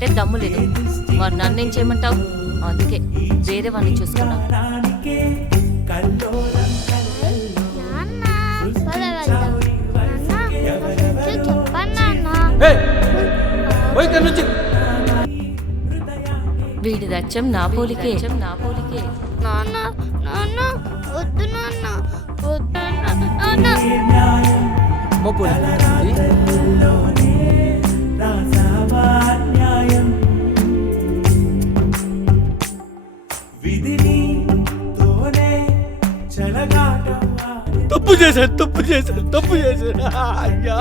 పెట్టే దమ్ము లేదు. మరి నన్నేం చేయమంటావు? అందుకే వేరే వాడిని చూసుకున్నా. వీడి దచ్చం నా పోలికే. నాన్న నాన్న వద్దు నాన్న వద్దు నాన్న. తప్పు చేశాను అయ్యా.